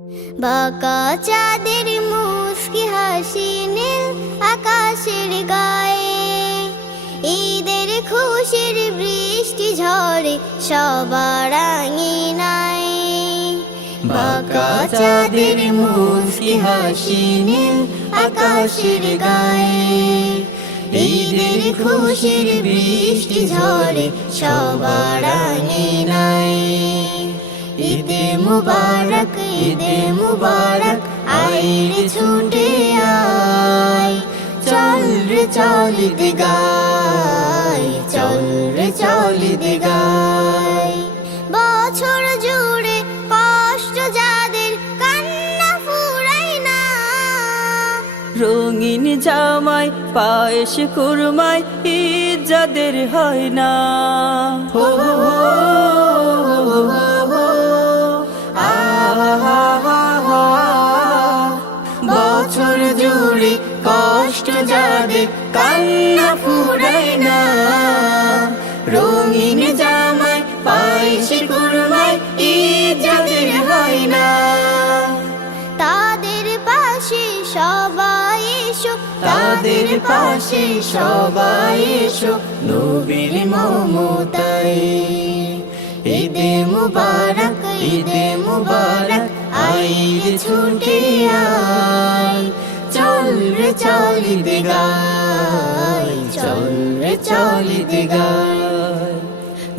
বাঁকা চাঁদের মুস্কি হাসি নীল আকাশের গায়ে, ঈদের খুশির বৃষ্টি ঝরে সবার আঙিনায়। বাঁকা চাঁদের মুস্কি হাসি নীল আকাশের গায়ে, ঈদের খুশির বৃষ্টি ঝরে সবার আঙিনায়। ঈদে মুবারক, ঈদে মুবারক, আয় রে ছুটে আয়, চল রে চল ঈদ গাই, চল রে চল ঈদ গাই। বছর জুড়ে কষ্ট যাদের কান্না ফুরায় না, রঙিন জামাই পায়েস কুরমায় ঈদ যাদের হয় না। হো হো হো হো হো, আহা, বছর জুড়ে কষ্ট যাদের কান্না ফুরায় না, রঙিন জামাই পায়েস কুরমায় ঈদ যাদের হয় না। তাদের পাশে সবাই এসো, তাদের পাশে সবাই এসো নবীর মমতায়। ঈদে মুবারক, ঈদে মুবারক, আয় রে ছুটে আয়, চল রে চল ঈদ গাই, চল রে চল ঈদ গাই।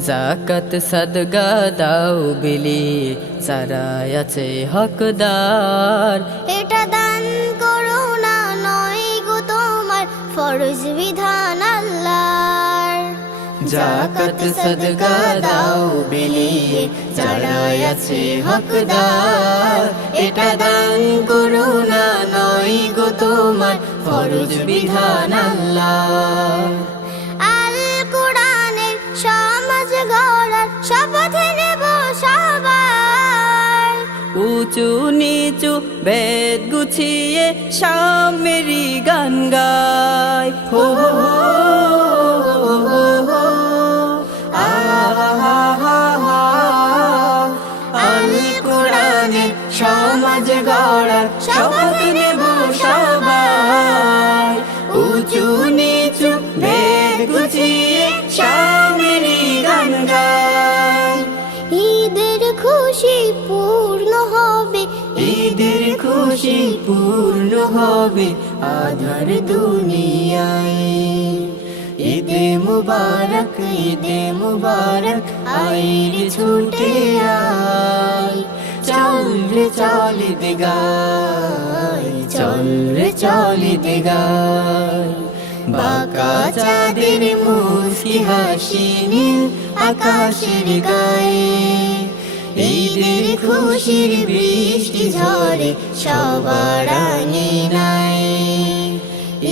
যাকাত সাদগা দাও বিলিয়ে যারা আছে হকদার, এটা দান করো না নয় গো তোমার ফরজ বিধান আল্লাহর। যাকাত সাদগা দাও বিলিয়ে যারা আছে হকদার, এটা দান করো না নয় গো তোমার ফরজ বিধান আল্লাহ। আল কোরআনের সমাজ গড়ার শপথ নেব সবাই, উঁচু নিচু বেদ গুছিয়ে সামেরি গান গাই। হো হো হো হো, আহা, আল কোরআনের সমাজ গড়ার শপথ নেব সবাই, উঁচু নিচু বেদ গুছিয়ে সামেরি গান গাই। ঈদের খুশি পূর্ণ হবে, ঈদের খুশি পূর্ণ হবে আধার দুনিয়ায়। ঈদে মুবারক, ঈদে মুবারক, আয় রে ছুটে আয়, চল রে চল ঈদ গাই, চল রে চল ঈদ গাই। বাঁকা চাঁদের মুস্কি হাসি নীল আকাশের গায়ে, ঈদের খুশির বৃষ্টি ঝরে সবার আঙিনায়।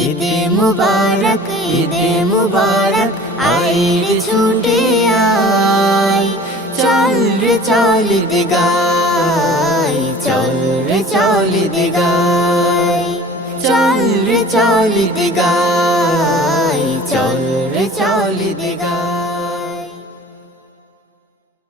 ঈদে মুবারক, ঈদে মুবারক, আয় রে ছুটে আয়, চল রে চল ঈদ গাই, চল রে চল ঈদ গাই, চল রে চল ঈদ গাই, চল রে চল ঈদ